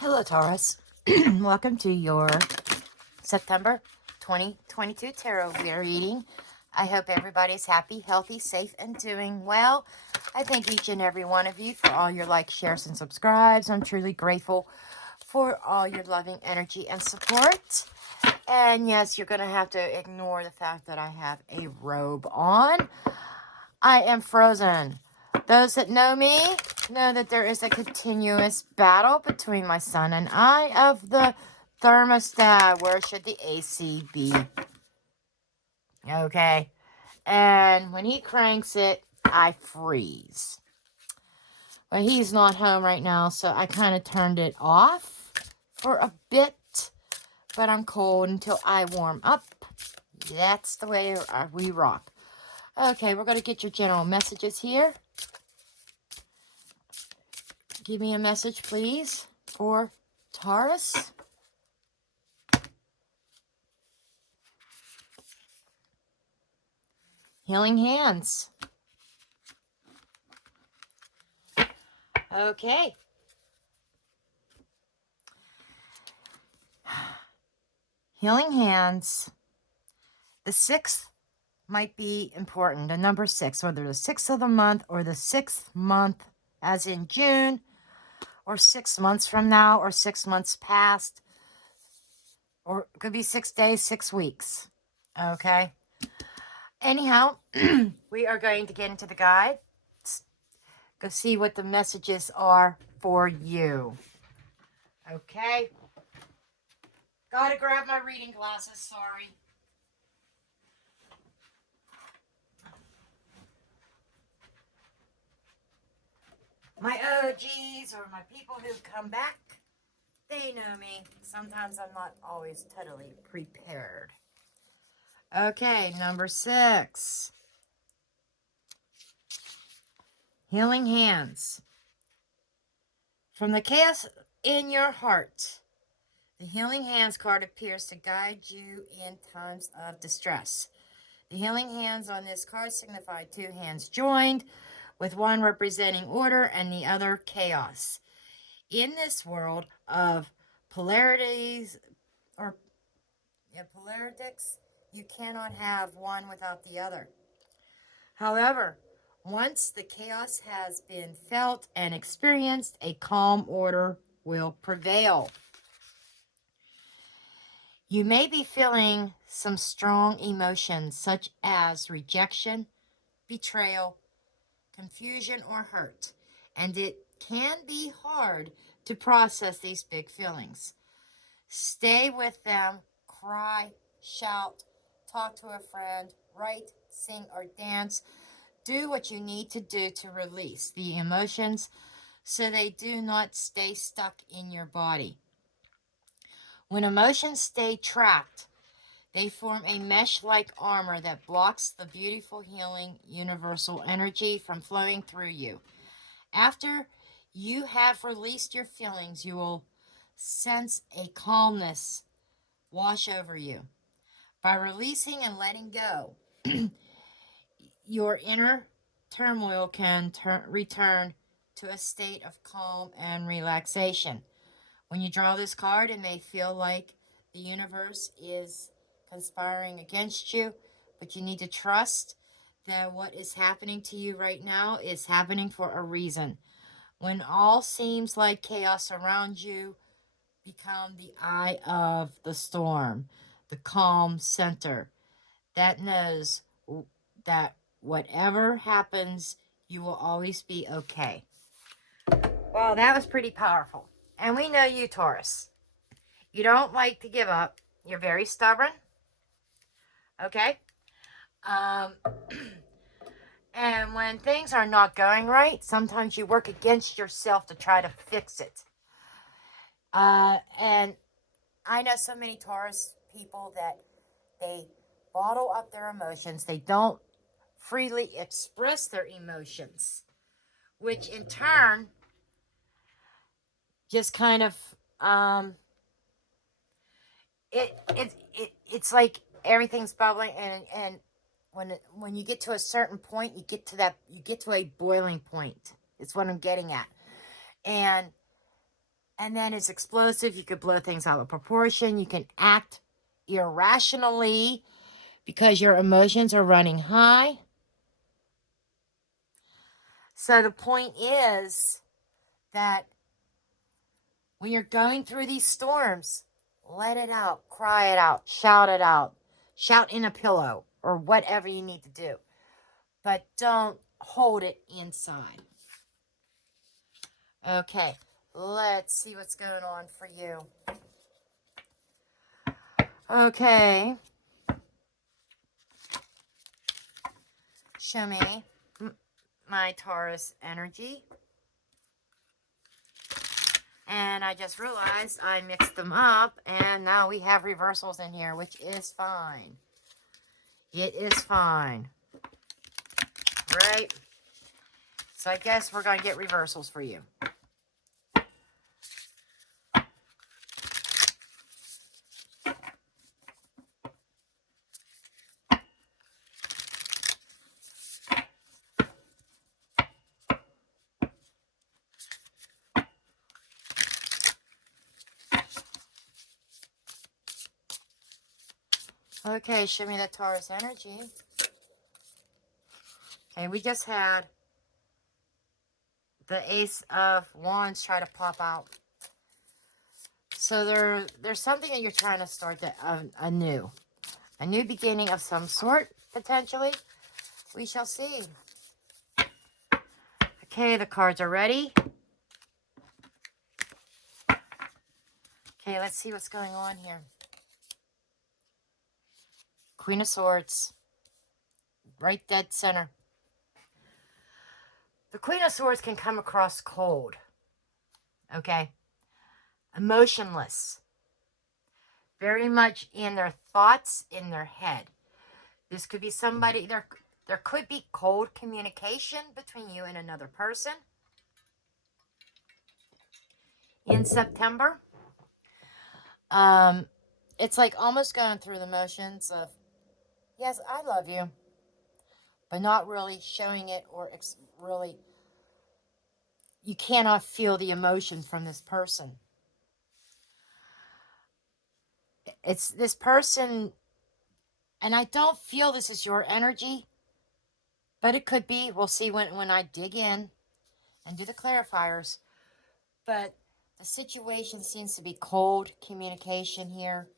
Hello, Taurus. Welcome to your September 2022 tarot reading. I hope everybody's happy, healthy, safe, and doing well. I thank each and every one of you for all your likes, shares, and subscribes. I'm truly grateful for all your loving energy and support. And yes, you're going to have to ignore the fact that I have a robe on. I am frozen. Those that know me know that there is a continuous battle between my son and I of the thermostat. Where should the AC be? Okay. And when he cranks it, I freeze. But he's not home right now, so I kind of turned it off for a bit. But I'm cold until I warm up. That's the way we rock. Okay, we're going to get your general messages here. Give me a message, please, for Taurus. Healing hands. Okay. Healing hands. The 6th might be important. The number 6, whether the 6th of the month or the 6th month, as in June, or 6 months from now, or 6 months past, or it could be 6 days, 6 weeks. Okay. Anyhow, we are going to get into the guide. Go see what the messages are for you. Okay. Gotta grab my reading glasses, sorry. My OGs or my people who've come back, they know me. Sometimes I'm not always totally prepared. Okay, number 6. Healing hands. From the chaos in your heart, the Healing Hands card appears to guide you in times of distress. The healing hands on this card signify 2 hands joined, with one representing order and the other chaos. In this world of polarities, you cannot have one without the other. However, once the chaos has been felt and experienced, a calm order will prevail. You may be feeling some strong emotions such as rejection, betrayal, confusion, or hurt, and it can be hard to process these big feelings. Stay with them, cry, shout, talk to a friend, write, sing, or dance. Do what you need to do to release the emotions so they do not stay stuck in your body. When emotions stay trapped, they form a mesh-like armor that blocks the beautiful, healing, universal energy from flowing through you. After you have released your feelings, you will sense a calmness wash over you. By releasing and letting go, your inner turmoil can return to a state of calm and relaxation. When you draw this card, it may feel like the universe is conspiring against you, but you need to trust that what is happening to you right now is happening for a reason. When all seems like chaos around you, become the eye of the storm, the calm center that knows that whatever happens, you will always be okay. Well, that was pretty powerful. And we know you, Taurus. You don't like to give up. You're very stubborn. Okay? And when things are not going right, sometimes you work against yourself to try to fix it. And I know so many Taurus people that they bottle up their emotions. They don't freely express their emotions, which in turn just kind of it's like everything's bubbling, and when you get to a certain point, you get to a boiling point. It's what I'm getting at. And And then it's explosive. You could blow things out of proportion. You can act irrationally because your emotions are running high. So the point is that when you're going through these storms, let it out, cry it out, shout in a pillow or whatever you need to do. But don't hold it inside. Okay, let's see what's going on for you. Okay. Show me my Taurus energy. And I just realized I mixed them up, and now we have reversals in here, which is fine. It is fine. Right? So I guess we're going to get reversals for you. Okay, show me the Taurus energy. Okay, we just had the Ace of Wands try to pop out. So there's something that you're trying to start anew. A new beginning of some sort, potentially. We shall see. Okay, the cards are ready. Okay, let's see what's going on here. Queen of Swords. Right dead center. The Queen of Swords can come across cold. Okay? Emotionless. Very much in their thoughts, in their head. This could be somebody, there could be cold communication between you and another person in September. It's like almost going through the motions of, yes, I love you, but not really showing it, or really, you cannot feel the emotion from this person. It's this person, and I don't feel this is your energy, but it could be. We'll see when I dig in and do the clarifiers. But the situation seems to be cold communication here.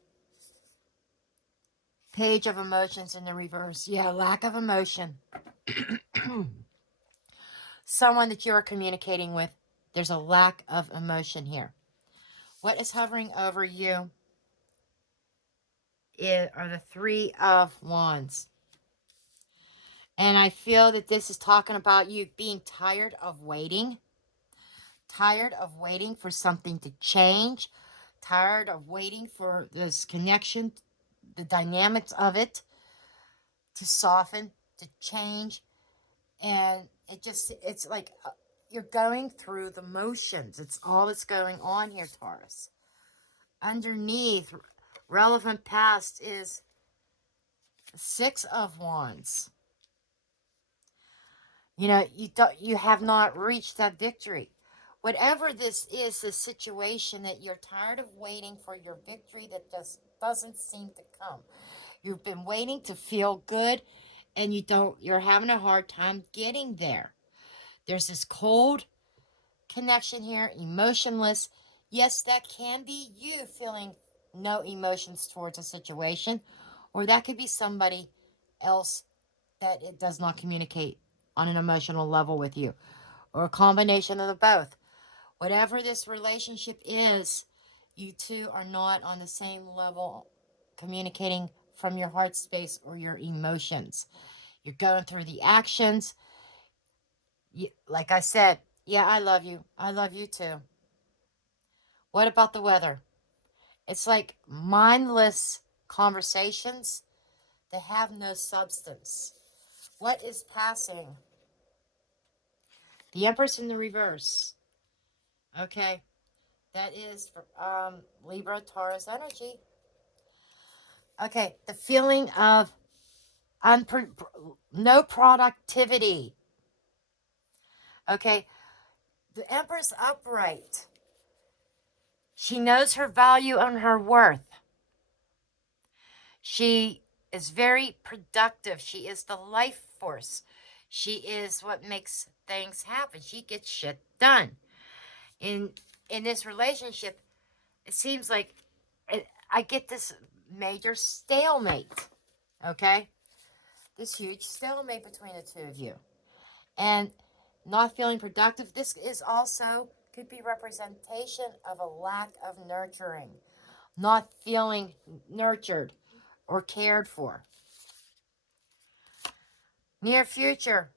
Page of emotions in the reverse. Yeah, lack of emotion. Someone that you are communicating with, there's a lack of emotion here. What is hovering over you are the Three of Wands. And I feel that this is talking about you being tired of waiting. Tired of waiting for something to change. Tired of waiting for this connection, the dynamics of it, to soften, to change. And it's like you're going through the motions. It's all that's going on here, Taurus. Underneath, relevant past is Six of Wands. You know, you have not reached that victory. Whatever this is, the situation that you're tired of waiting for your victory that just doesn't seem to come. You've been waiting to feel good, and you're having a hard time getting there. There's this cold connection here, emotionless. Yes, that can be you feeling no emotions towards a situation, or that could be somebody else that it does not communicate on an emotional level with you, or a combination of the both. Whatever this relationship is, you two are not on the same level communicating from your heart space or your emotions. You're going through the actions. Like I said, yeah, I love you. I love you too. What about the weather? It's like mindless conversations that have no substance. What is passing? The Empress in the reverse. Okay. That is for Libra, Taurus energy. Okay. The feeling of no productivity. Okay. The Empress upright. She knows her value and her worth. She is very productive. She is the life force. She is what makes things happen. She gets shit done. In this relationship, it seems like I get this major stalemate. Okay? This huge stalemate between the two of you. And not feeling productive, this is also could be representation of a lack of nurturing. Not feeling nurtured or cared for. Near future.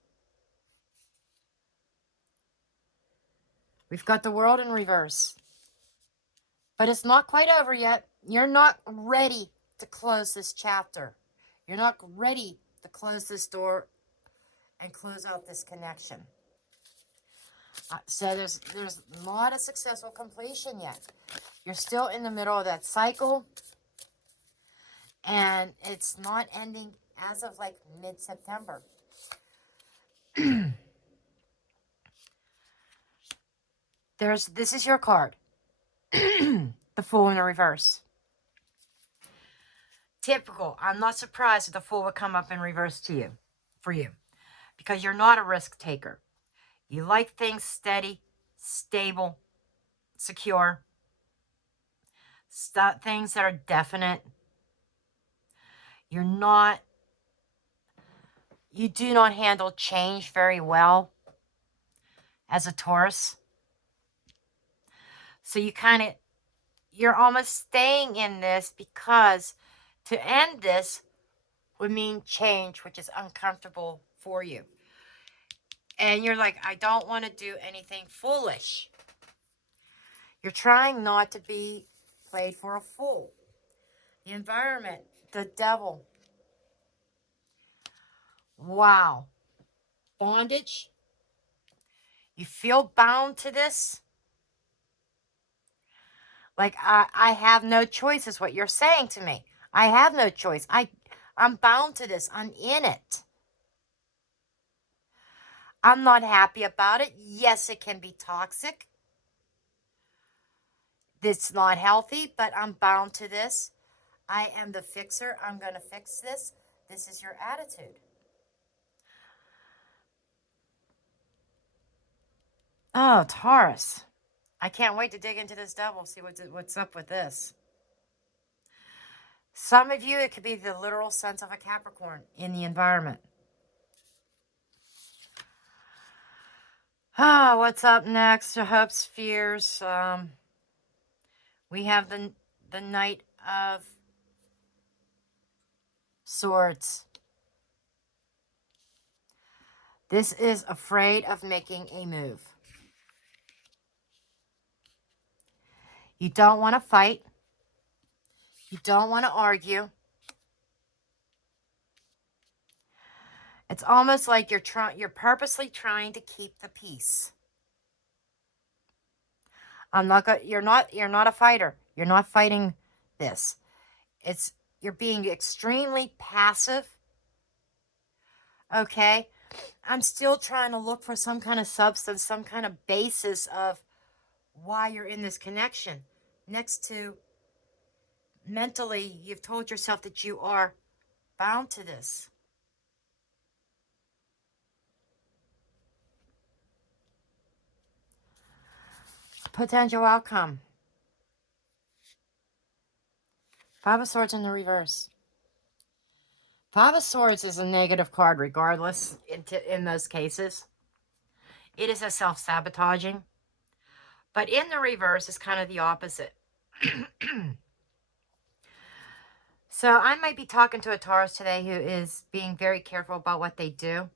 We've got the world in reverse. But it's not quite over yet. You're not ready to close this chapter. You're not ready to close this door and close out this connection. So there's not a successful completion yet. You're still in the middle of that cycle. And it's not ending as of like mid-September. This is your card. The Fool in the reverse. Typical. I'm not surprised if the Fool would come up in reverse for you. Because you're not a risk taker. You like things steady, stable, secure. Things that are definite. You do not handle change very well as a Taurus. So you're almost staying in this because to end this would mean change, which is uncomfortable for you. And you're like, I don't want to do anything foolish. You're trying not to be played for a fool. The environment, the devil. Wow. Bondage. You feel bound to this. Like, I have no choice is what you're saying to me. I have no choice. I'm bound to this. I'm in it. I'm not happy about it. Yes, it can be toxic. It's not healthy, but I'm bound to this. I am the fixer. I'm going to fix this. This is your attitude. Oh, Taurus. I can't wait to dig into this devil, see what's up with this. Some of you, it could be the literal sense of a Capricorn in the environment. Oh, what's up next? Your hopes, fears. We have the Knight of Swords. This is afraid of making a move. You don't want to fight. You don't want to argue. It's almost like you're purposely trying to keep the peace. You're not a fighter. You're not fighting this. You're being extremely passive. Okay? I'm still trying to look for some kind of substance, some kind of basis of why you're in this connection. Next to mentally, you've told yourself that you are bound to this. Potential outcome. Five of Swords in the reverse. Five of Swords is a negative card regardless in most cases. It is a self-sabotaging. But in the reverse is kind of the opposite. So I might be talking to a Taurus today who is being very careful about what they do.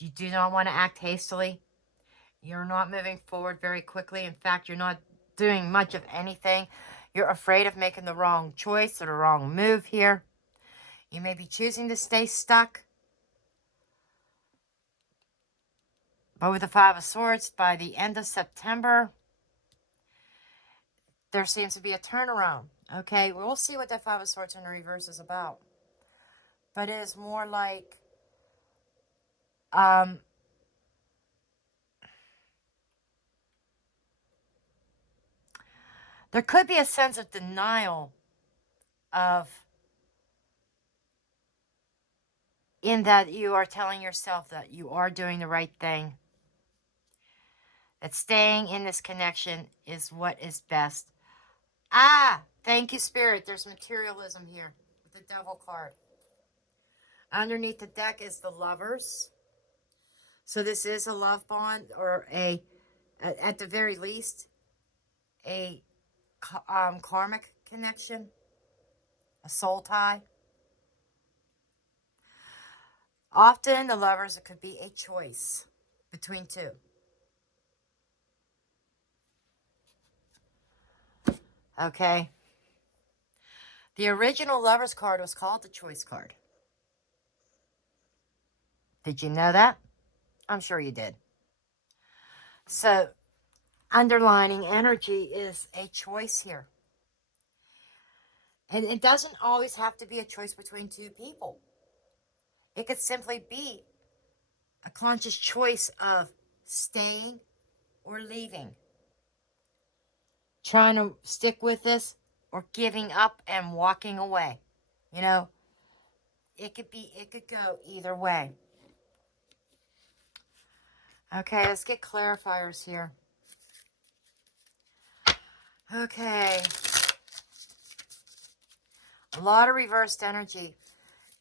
You do not want to act hastily. You're not moving forward very quickly. In fact, you're not doing much of anything. You're afraid of making the wrong choice or the wrong move here. You may be choosing to stay stuck. But with the Five of Swords, by the end of September, there seems to be a turnaround. Okay, we'll see what that Five of Swords in the reverse is about. But it is more like There could be a sense of denial of, in that you are telling yourself that you are doing the right thing, that staying in this connection is what is best. Ah, thank you, Spirit. There's materialism here with the Devil card. Underneath the deck is the Lovers. So this is a love bond, or at the very least, a karmic connection, a soul tie. Often the Lovers, it could be a choice between two. Okay. The original Lovers card was called the Choice card. Did you know that? I'm sure you did. So, underlining energy is a choice here. And it doesn't always have to be a choice between two people. It could simply be a conscious choice of staying or leaving. Trying to stick with this or giving up and walking away. You know, it could go either way. Okay, let's get clarifiers here. Okay. A lot of reversed energy.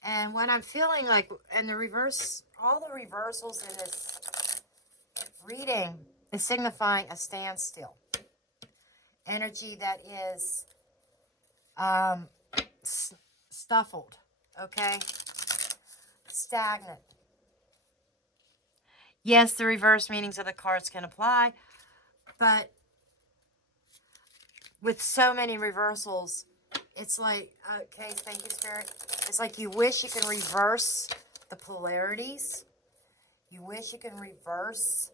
And what I'm feeling like, and the reverse, all the reversals in this reading is signifying a standstill. Energy that is stuffled, okay? Stagnant. Yes, the reverse meanings of the cards can apply, but with so many reversals, it's like, okay, thank you, Spirit. It's like you wish you can reverse the polarities. You wish you can reverse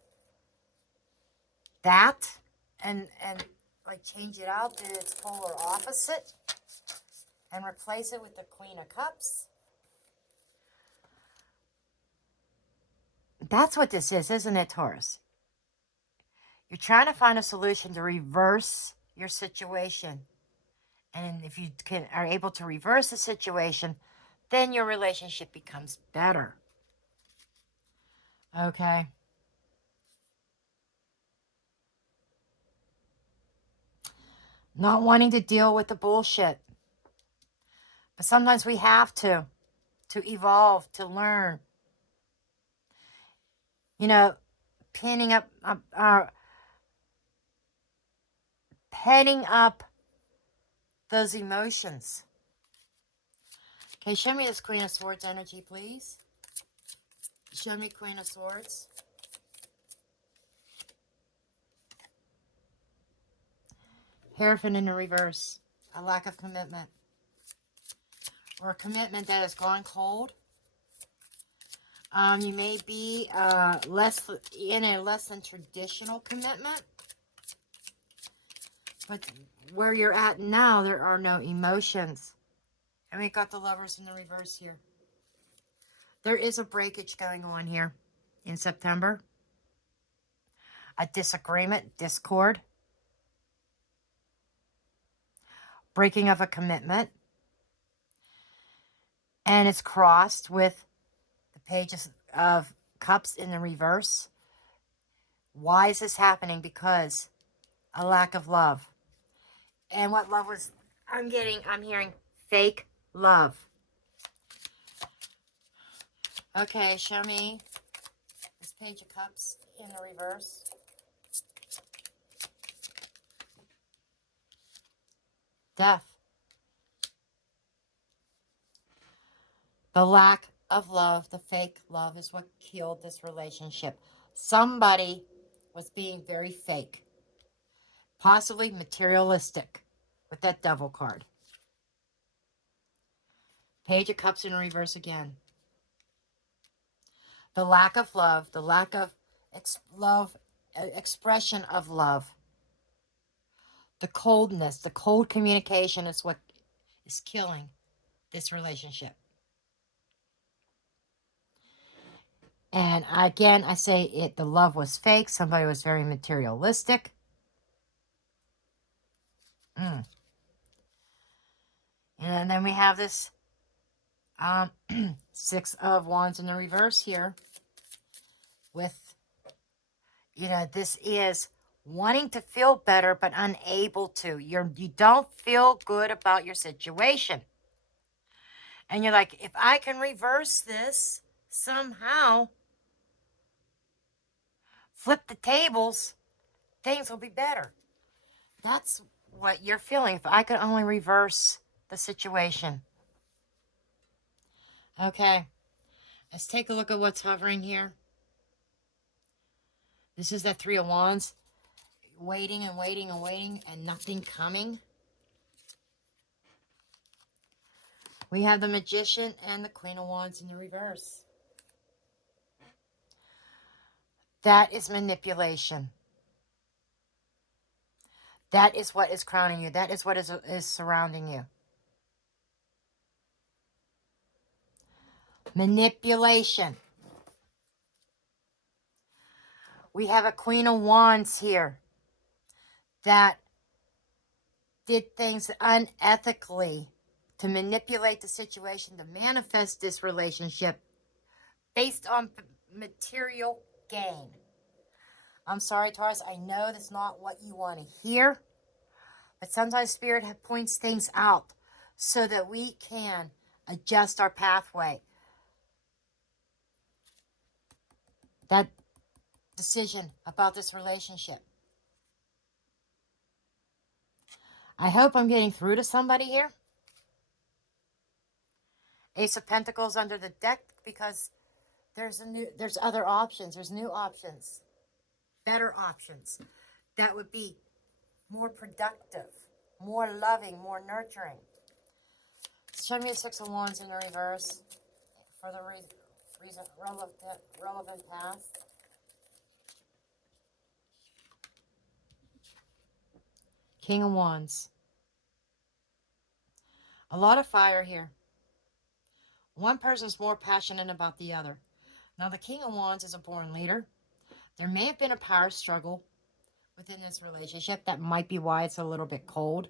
that and like change it out to its polar opposite and replace it with the Queen of Cups. That's what this is, isn't it, Taurus? You're trying to find a solution to reverse your situation. And if you are able to reverse the situation, then your relationship becomes better. Okay. Not wanting to deal with the bullshit. But sometimes we have to evolve, to learn. You know, penning up those emotions. Okay, show me this Queen of Swords energy, please. Show me Queen of Swords. Hierophant in the reverse. A lack of commitment. Or a commitment that has gone cold. You may be in a less than traditional commitment. But where you're at now, there are no emotions. And we got the Lovers in the reverse here. There is a breakage going on here in September. A disagreement, discord. Breaking of a commitment. And it's crossed with the pages of Cups in the reverse. Why is this happening? Because a lack of love. And what love was, I'm hearing fake love. Okay, show me this Page of Cups in the reverse. Death. The lack of love, the fake love, is what killed this relationship. Somebody was being very fake. Possibly materialistic with that Devil card. Page of Cups in reverse again. The lack of love, the lack of expression of love. The coldness, the cold communication is what is killing this relationship. And again, I say the love was fake. Somebody was very materialistic. And then we have this Six of Wands in the reverse here with, this is wanting to feel better but unable to. You don't feel good about your situation. And you're like, if I can reverse this somehow, flip the tables, things will be better. That's what you're feeling. If I could only reverse the situation. Okay, let's take a look at what's hovering here. This is that Three of Wands. Waiting and waiting and waiting and nothing coming. We have the Magician and the Queen of Wands in the reverse. That is manipulation. That is what is crowning you. That is what is surrounding you. Manipulation. We have a Queen of Wands here that did things unethically to manipulate the situation, to manifest this relationship based on material gain. I'm sorry, Taurus, I know that's not what you want to hear, but sometimes Spirit points things out so that we can adjust our pathway. That decision about this relationship. I hope I'm getting through to somebody here. Ace of Pentacles under the deck because there's other options. There's new options. Better options that would be more productive, more loving, more nurturing. Show me the Six of Wands in the reverse for the relevant path. King of Wands. A lot of fire here. One person's more passionate about the other. Now, the King of Wands is a born leader. There may have been a power struggle within this relationship. That might be why it's a little bit cold.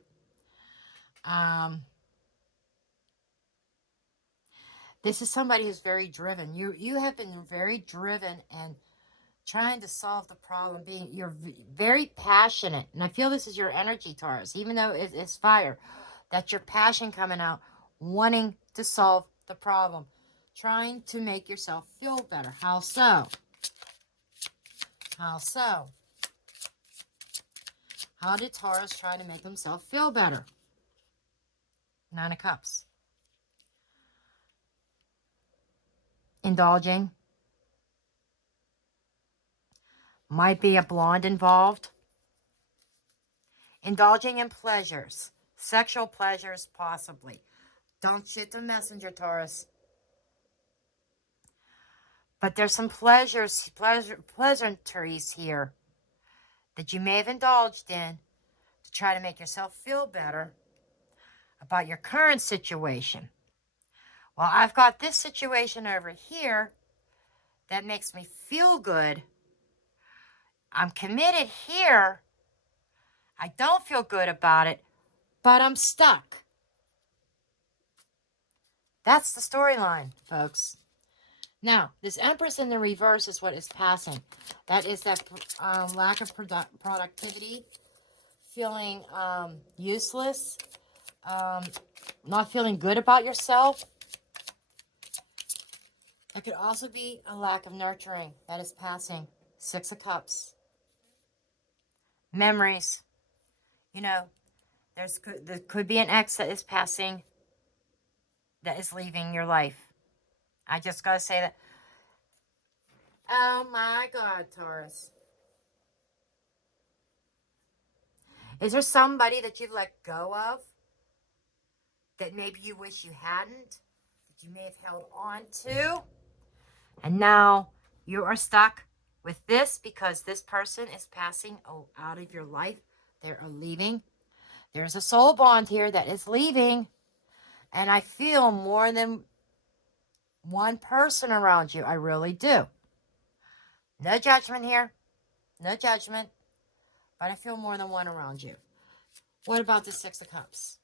This is somebody who's very driven. You have been very driven and trying to solve the problem. You're very passionate. And I feel this is your energy, Taurus, even though it's fire. That's your passion coming out, wanting to solve the problem, trying to make yourself feel better. How so? How so? How did Taurus try to make himself feel better? Nine of Cups. Indulging. Might be a blonde involved. Indulging in pleasures. Sexual pleasures, possibly. Don't shoot the messenger, Taurus. But there's some pleasantries here that you may have indulged in to try to make yourself feel better about your current situation. Well, I've got this situation over here that makes me feel good. I'm committed here. I don't feel good about it, but I'm stuck. That's the storyline, folks. Now, this Empress in the reverse is what is passing. That is that lack of productivity, feeling useless, not feeling good about yourself. It could also be a lack of nurturing that is passing. Six of Cups. Memories. There could be an ex that is passing, that is leaving your life. I just got to say that. Oh my God, Taurus. Is there somebody that you've let go of that maybe you wish you hadn't, that you may have held on to? And now you are stuck with this because this person is passing out of your life. They're leaving. There's a soul bond here that is leaving. And I feel more than one person around you. I really do. No judgment here. No judgment. But I feel more than one around you. What about the Six of Cups?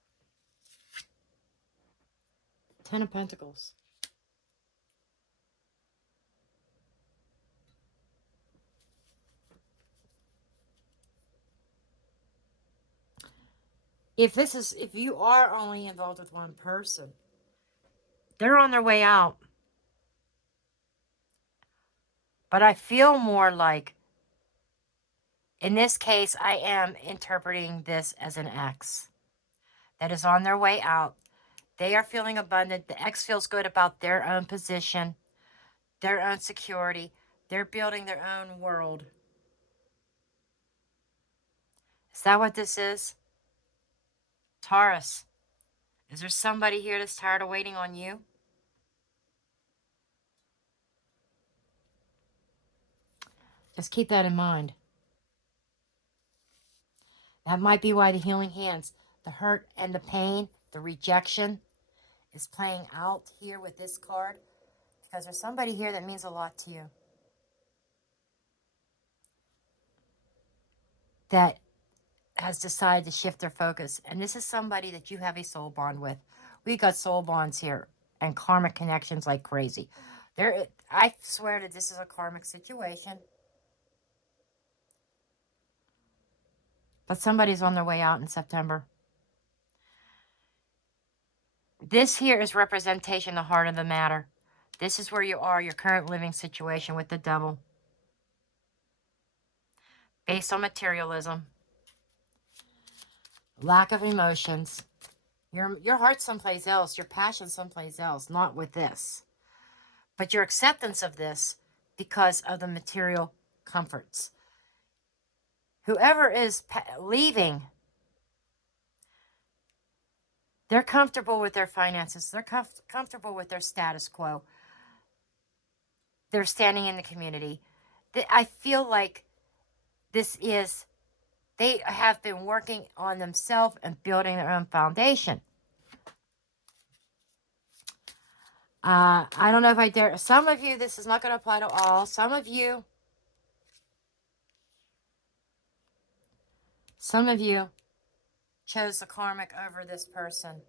Ten of Pentacles. If you are only involved with one person, they're on their way out. But I feel more like, in this case, I am interpreting this as an ex that is on their way out. They are feeling abundant. The ex feels good about their own position, their own security. They're building their own world. Is that what this is? Taurus, is there somebody here that's tired of waiting on you? Just keep that in mind. That might be why the healing hands, the hurt and the pain, the rejection is playing out here with this card, because there's somebody here that means a lot to you, that has decided to shift their focus. And this is somebody that you have a soul bond with. We got soul bonds here and karmic connections like crazy. I swear that this is a karmic situation. But somebody's on their way out in September. This here is representation, the heart of the matter. This is where you are, your current living situation with the devil. Based on materialism. Lack of emotions. Your heart's someplace else. Your passion's someplace else. Not with this. But your acceptance of this because of the material comforts. Whoever is leaving, they're comfortable with their finances. They're comfortable with their status quo. They're standing in the community. I feel like they have been working on themselves and building their own foundation. I don't know if I dare. Some of you, this is not going to apply to all. Some of you chose the karmic over this person.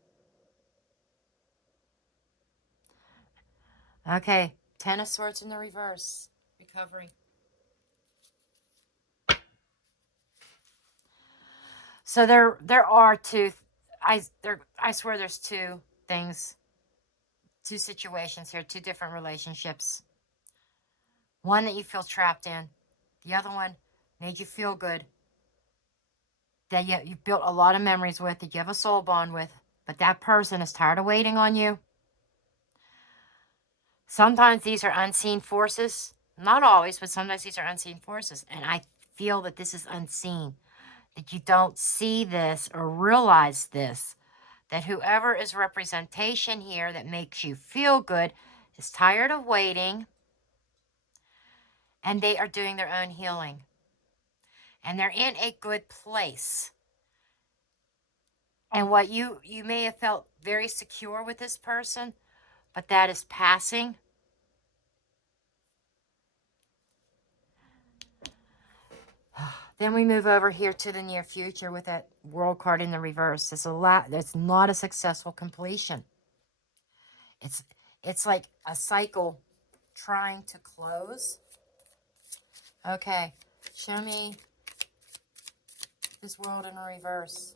Okay, Ten of Swords in the reverse. Recovery. So there are two. I swear there's two things, two situations here, two different relationships. One that you feel trapped in. The other one made you feel good. That you built a lot of memories with, that you have a soul bond with. But that person is tired of waiting on you. Sometimes these are unseen forces. Not always, but sometimes these are unseen forces. And I feel that this is unseen. That you don't see this or realize this. That whoever is representation here that makes you feel good is tired of waiting. And they are doing their own healing. And they're in a good place. And what you may have felt very secure with this person, but that is passing. Then we move over here to the near future with that World card in the reverse. It's not a successful completion. It's like a cycle trying to close. Okay, show me this World in reverse.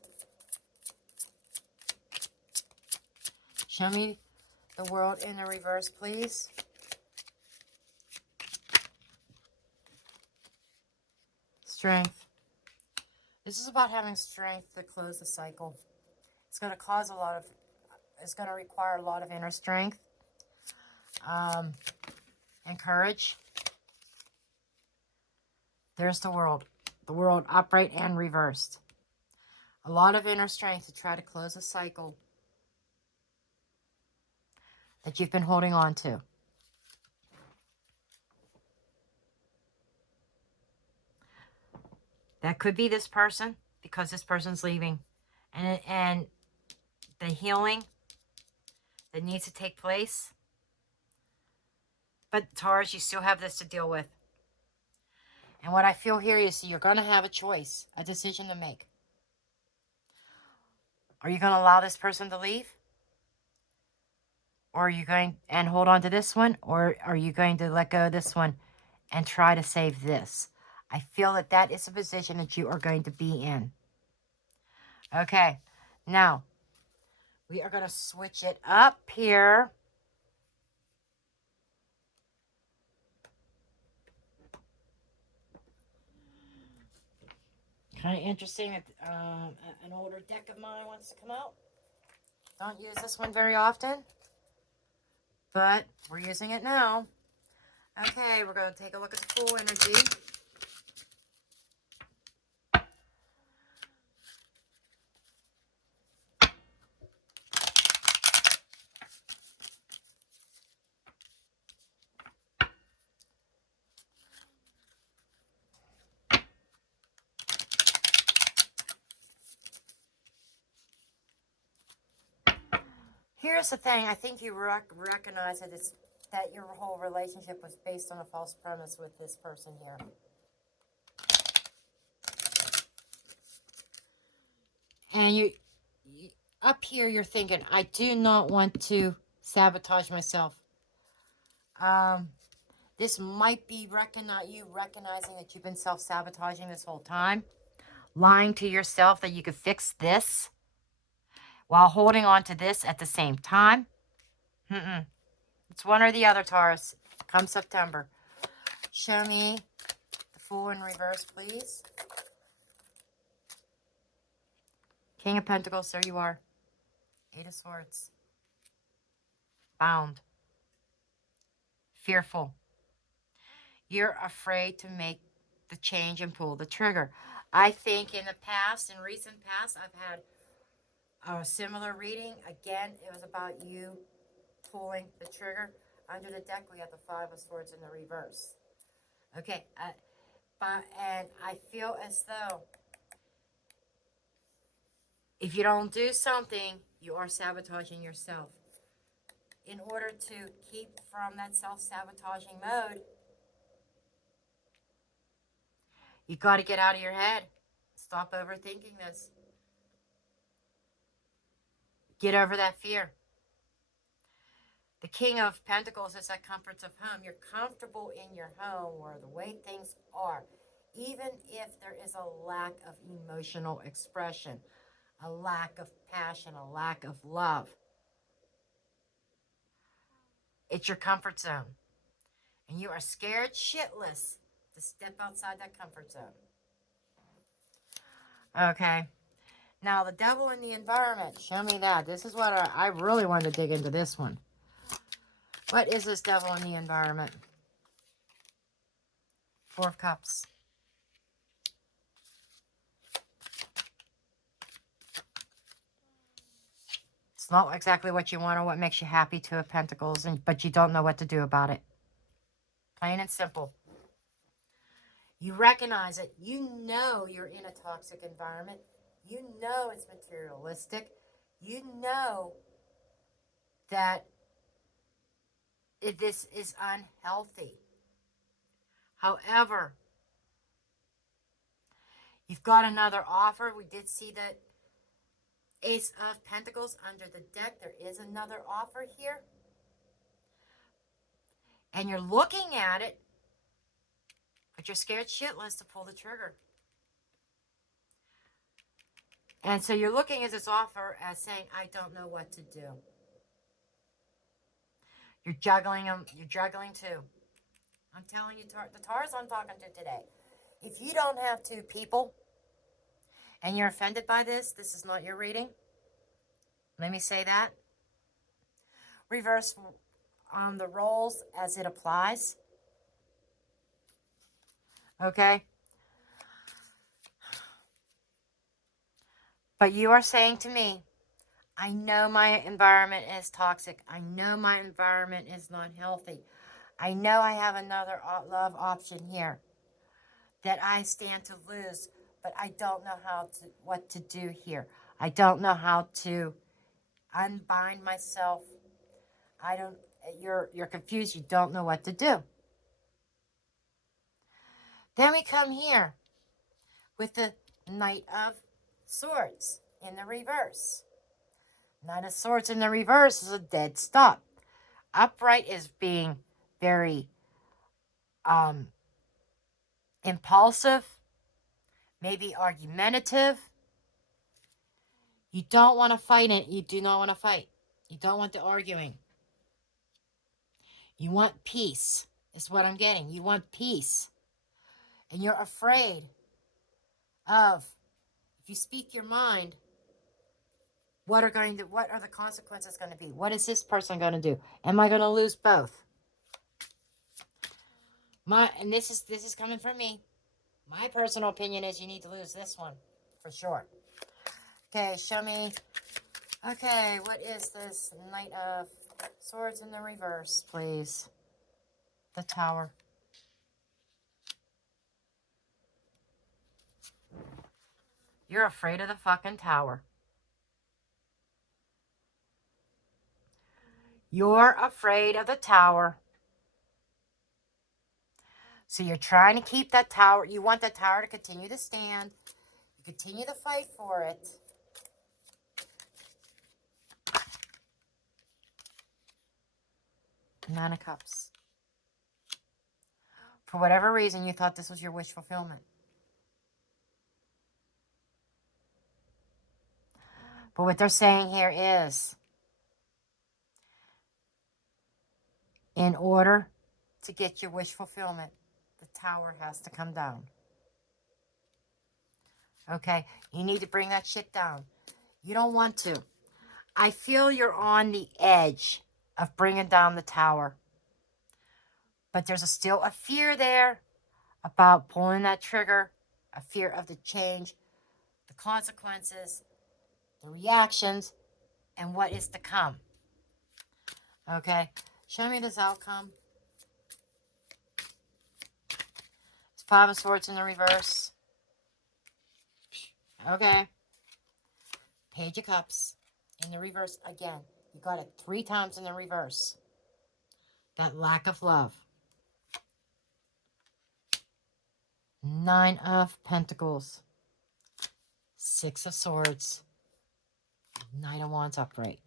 Show me the World in the reverse, please. Strength. This is about having strength to close the cycle. It's going to it's going to require a lot of inner strength and courage. There's the World upright and reversed. A lot of inner strength to try to close a cycle that you've been holding on to. That could be this person, because this person's leaving. And the healing that needs to take place. But Taurus, you still have this to deal with. And what I feel here is you're going to have a choice, a decision to make. Are you going to allow this person to leave? Or are you going and hold on to this one? Or are you going to let go of this one and try to save this? I feel that that is a position that you are going to be in. Okay, now we are going to switch it up here. Kind of interesting that an older deck of mine wants to come out. Don't use this one very often, but we're using it now. Okay, we're going to take a look at the full energy. Here's the thing. I think you recognize that your whole relationship was based on a false premise with this person here. And you up here, you're thinking, I do not want to sabotage myself. This might be you recognizing that you've been self-sabotaging this whole time. Lying to yourself that you could fix this while holding on to this at the same time. It's one or the other, Taurus. Come September. Show me the Fool in reverse, please. King of Pentacles, there you are. Eight of Swords. Bound. Fearful. You're afraid to make the change and pull the trigger. I think in the past, in recent past, I've had a similar reading. Again, it was about you pulling the trigger. Under the deck, we have the Five of Swords in the reverse. Okay, and I feel as though if you don't do something, you are sabotaging yourself. In order to keep from that self-sabotaging mode, you got to get out of your head. Stop overthinking this. Get over that fear. The King of Pentacles is that comforts of home. You're comfortable in your home or the way things are, even if there is a lack of emotional expression, a lack of passion, a lack of love. It's your comfort zone. And you are scared shitless to step outside that comfort zone. Okay. Now, the devil in the environment. Show me that. This is what I really wanted to dig into this one. What is this devil in the environment? Four of Cups. It's not exactly what you want or what makes you happy, Two of Pentacles, but you don't know what to do about it. Plain and simple. You recognize it. You know you're in a toxic environment. You know it's materialistic. You know that this is unhealthy. However, you've got another offer. We did see that Ace of Pentacles under the deck. There is another offer here. And you're looking at it, but you're scared shitless to pull the trigger. And so you're looking at this offer as saying, I don't know what to do. You're juggling them. You're juggling too. I'm telling you, the Taurus I'm talking to today, if you don't have two people and you're offended by this, this is not your reading. Let me say that. Reverse on the roles as it applies. Okay? But you are saying to me, I know my environment is toxic. I know my environment is not healthy. I know I have another love option here that I stand to lose, but I don't know what to do here. I don't know how to unbind myself. You're confused. You don't know what to do. Then we come here with the Knight of Swords in the reverse. Nine of Swords in the reverse is a dead stop. Upright is being very impulsive, maybe argumentative. You don't want to fight it. You do not want to fight. You don't want the arguing. You want peace, is what I'm getting. You want peace. And you're afraid of, if you speak your mind, what are the consequences going to be? What is this person going to do? Am I going to lose both? And this is coming from me. My personal opinion is you need to lose this one for sure. Okay, show me. Okay, what is this? Knight of Swords in the reverse, please. The Tower. You're afraid of the fucking Tower. You're afraid of the Tower. So you're trying to keep that Tower. You want that Tower to continue to stand. You continue to fight for it. Nine of Cups. For whatever reason, you thought this was your wish fulfillment. But what they're saying here is, in order to get your wish fulfillment, the Tower has to come down. Okay? You need to bring that shit down. You don't want to. I feel you're on the edge of bringing down the Tower. But there's still a fear there about pulling that trigger, a fear of the change, the consequences, the reactions, and what is to come. Okay? Show me this outcome. It's Five of Swords in the reverse. Okay. Page of Cups in the reverse again. You got it 3 times in the reverse. That lack of love. Nine of Pentacles. Six of Swords. Knight of Wands upright.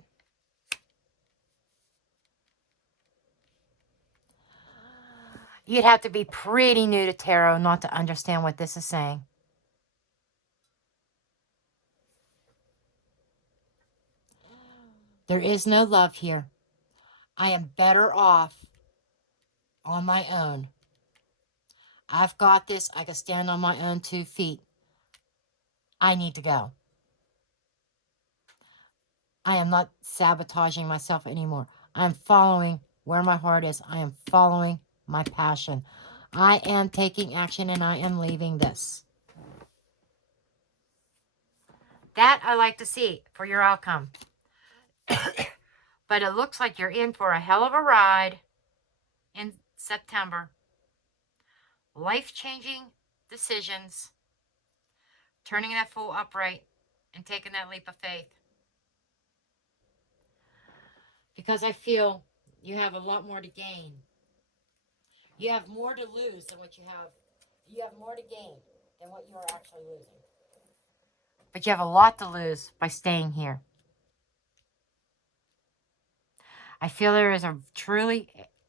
You'd have to be pretty new to tarot not to understand what this is saying. There is no love here. I am better off on my own. I've got this. I can stand on my own 2 feet. I need to go. I am not sabotaging myself anymore. I am following where my heart is. I am following my passion. I am taking action and I am leaving this. That I like to see for your outcome. But it looks like you're in for a hell of a ride in September. Life-changing decisions. Turning that fool upright and taking that leap of faith. Because I feel you have a lot more to gain. You have more to lose than what you have. You have more to gain than what you are actually losing. But you have a lot to lose by staying here. I feel there is a truly,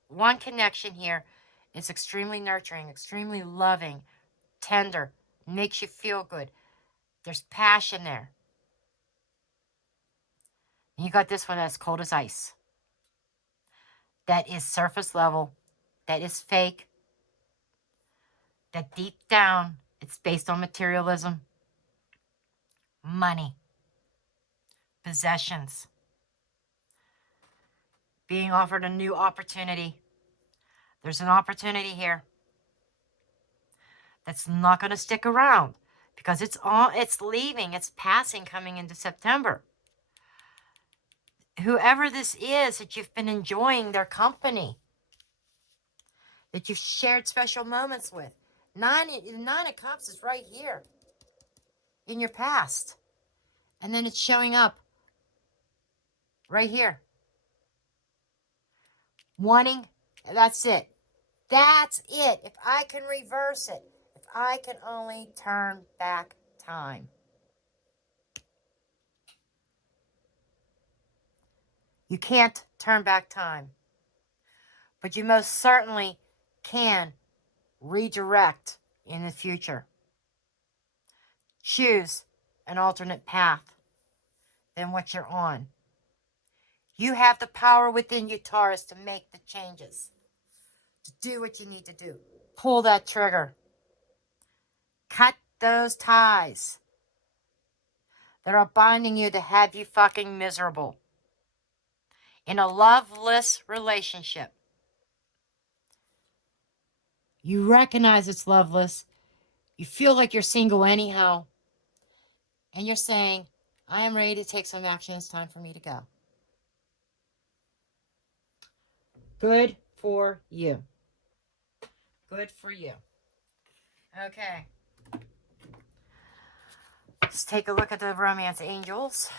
one connection here is extremely nurturing, extremely loving, tender, makes you feel good. There's passion there. And you got this one that's cold as ice. That is surface level. That is fake. That deep down, it's based on materialism, money, possessions, being offered a new opportunity. There's an opportunity here that's not going to stick around because it's leaving, it's passing, coming into September. Whoever this is that you've been enjoying their company, that you've shared special moments with. Nine of Cups is right here in your past. And then it's showing up right here. Wanting, that's it. That's it. If I can reverse it, if I can only turn back time. You can't turn back time, but you most certainly can redirect in the future. Choose an alternate path than what you're on. You have the power within you, Taurus, to make the changes, to do what you need to do. Pull that trigger. Cut those ties that are binding you to have you fucking miserable in a loveless relationship. You recognize it's loveless. You feel like you're single anyhow. And you're saying, I am ready to take some action. It's time for me to go. Good for you. Good for you. Okay. Let's take a look at the romance angels.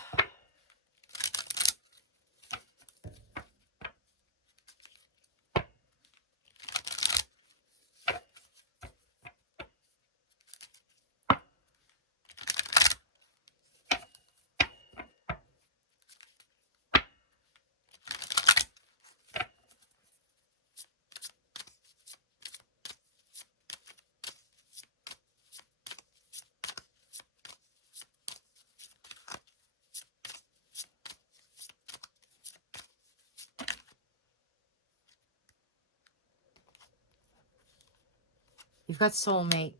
You've got soulmate.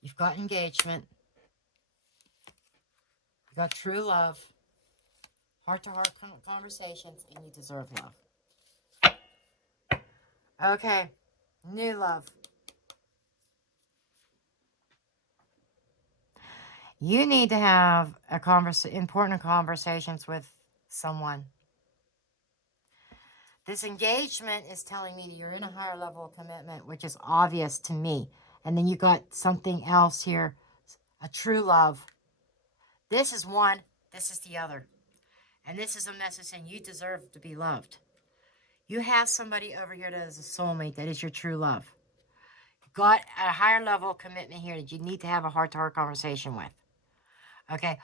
You've got engagement. You've got true love. Heart-to-heart conversations, and you deserve love. Okay. New love. You need to have important conversations with someone. This engagement is telling me that you're in a higher level of commitment, which is obvious to me. And then you got something else here, a true love. This is one, this is the other. And this is a message saying you deserve to be loved. You have somebody over here that is a soulmate, that is your true love. You got a higher level of commitment here that you need to have a heart-to-heart conversation with. Okay?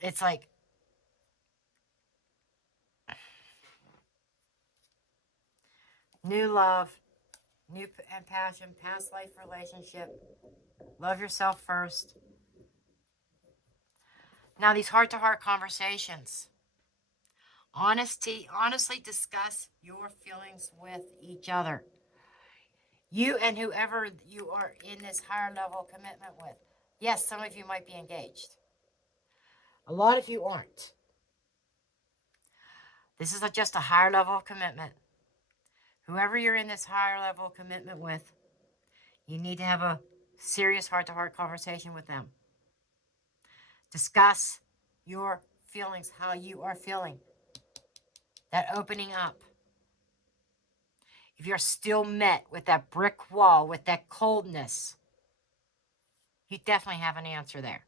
It's like, new love, new and passion, past life relationship. Love yourself first. Now, these heart-to-heart conversations. Honestly discuss your feelings with each other. You and whoever you are in this higher level commitment with. Yes, some of you might be engaged. A lot of you aren't. This is just a higher level of commitment. Whoever you're in this higher level of commitment with, you need to have a serious heart-to-heart conversation with them. Discuss your feelings, how you are feeling. That opening up. If you're still met with that brick wall, with that coldness, you definitely have an answer there.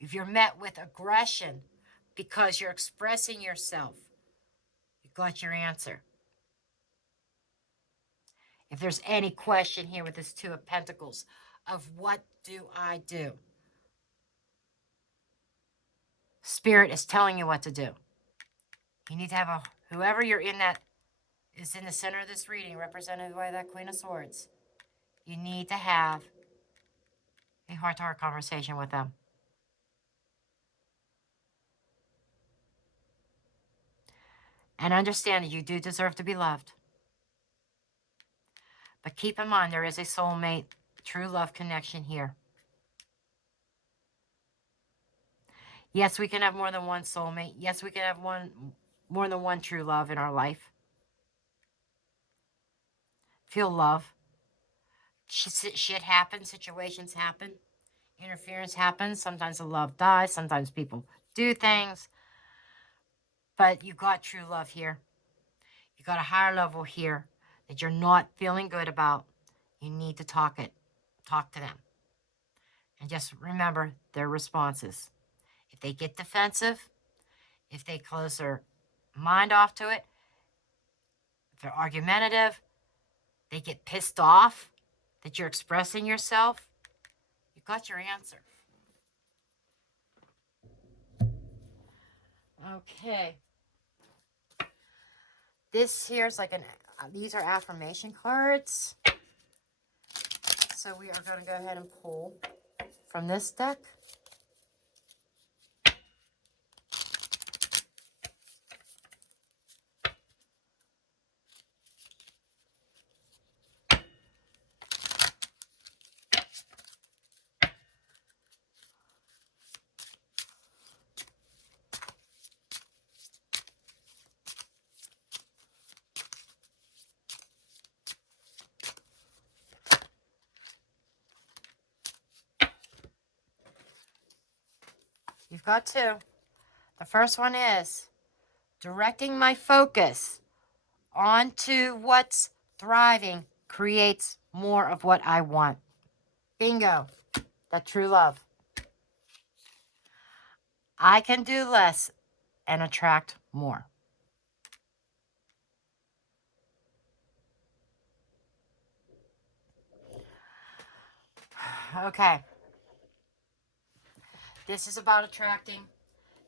If you're met with aggression because you're expressing yourself, you got your answer. If there's any question here with this Two of Pentacles of what do I do? Spirit is telling you what to do. You need to have whoever you're in that is in the center of this reading, represented by that Queen of Swords. You need to have a heart-to-heart conversation with them. And understand that you do deserve to be loved. But keep in mind, there is a soulmate, true love connection here. Yes, we can have more than one soulmate. Yes, we can have more than one true love in our life. Feel love. Shit happens. Situations happen. Interference happens. Sometimes the love dies. Sometimes people do things. But you got true love here. You got a higher level here that you're not feeling good about. You need to talk to them. And just remember their responses. If they get defensive, if they close their mind off to it, if they're argumentative, they get pissed off that you're expressing yourself, you got your answer. Okay. This here's like these are affirmation cards. So we are going to go ahead and pull from this deck. You've got two. The first one is directing my focus onto what's thriving creates more of what I want. Bingo. That true love. I can do less and attract more. Okay. This is about attracting.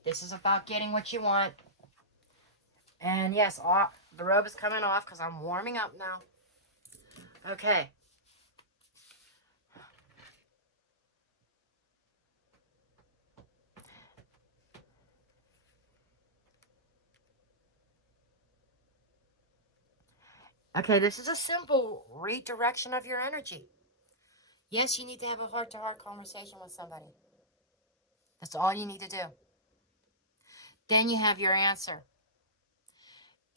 This is about getting what you want. And yes, the robe is coming off because I'm warming up now. Okay. Okay, this is a simple redirection of your energy. Yes, you need to have a heart-to-heart conversation with somebody. That's all you need to do. Then you have your answer.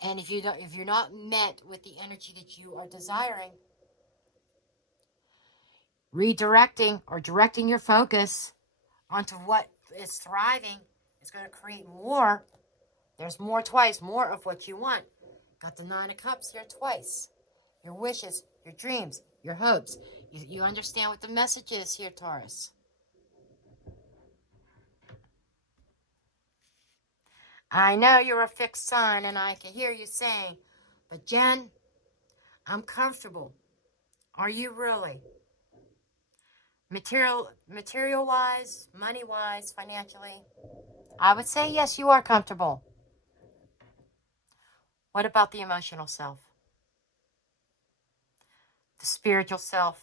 And if you're not met with the energy that you are desiring, redirecting or directing your focus onto what is thriving is going to create more. There's more twice, more of what you want. Got the Nine of Cups here twice. Your wishes, your dreams, your hopes. You understand what the message is here, Taurus. I know you're a fixed sign, and I can hear you saying, but Jen, I'm comfortable. Are you really? Material-wise, money-wise, financially? I would say yes, you are comfortable. What about the emotional self? The spiritual self?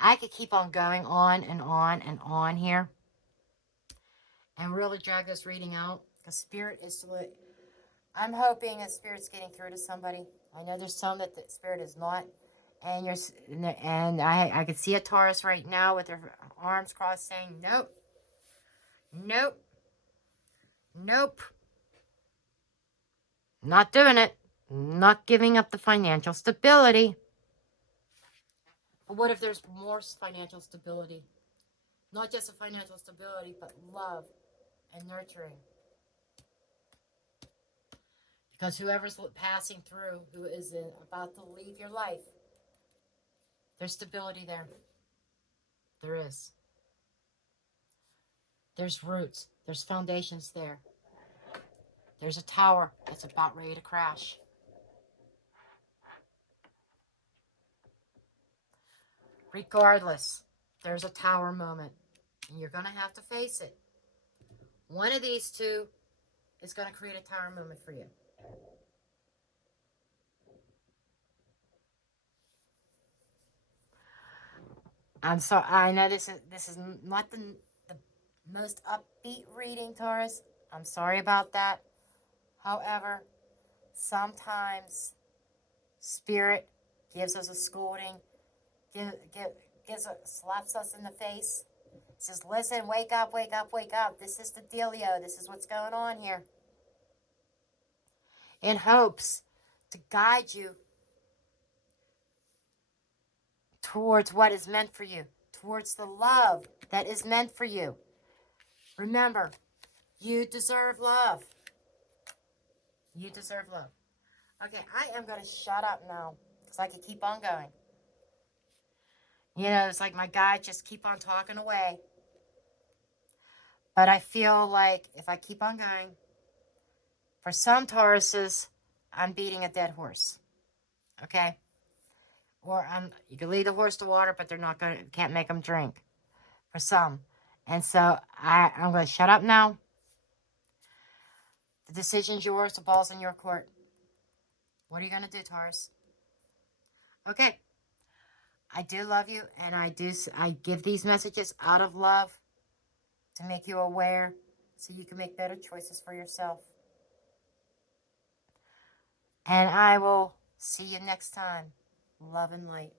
I could keep on going on and on and on here and really drag this reading out because Spirit is... I'm hoping that Spirit's getting through to somebody. I know there's some that the Spirit is not. And I could see a Taurus right now with their arms crossed saying, nope, nope, nope, not doing it, not giving up the financial stability. But what if there's more financial stability? Not just a financial stability, but love and nurturing. Because whoever's passing through, who is about to leave your life, there's stability there. There is. There's roots. There's foundations there. There's a tower that's about ready to crash. Regardless, there's a tower moment, and you're going to have to face it. One of these two is going to create a tower moment for you. I'm sorry. I know this is not the most upbeat reading, Taurus. I'm sorry about that. However, sometimes Spirit gives us a scolding, slaps us in the face, says, listen, wake up, wake up, wake up. This is the dealio. This is what's going on here. In hopes to guide you towards what is meant for you, towards the love that is meant for you. Remember, you deserve love. You deserve love. Okay, I am going to shut up now because I could keep on going. You know, it's like my guides just keep on talking away. But I feel like if I keep on going, for some Tauruses, I'm beating a dead horse. Okay? Or you can lead the horse to water, but can't make them drink. For some. And so I'm going to shut up now. The decision's yours. The ball's in your court. What are you going to do, Taurus? Okay. I do love you, and I give these messages out of love to make you aware so you can make better choices for yourself. And I will see you next time. Love and light.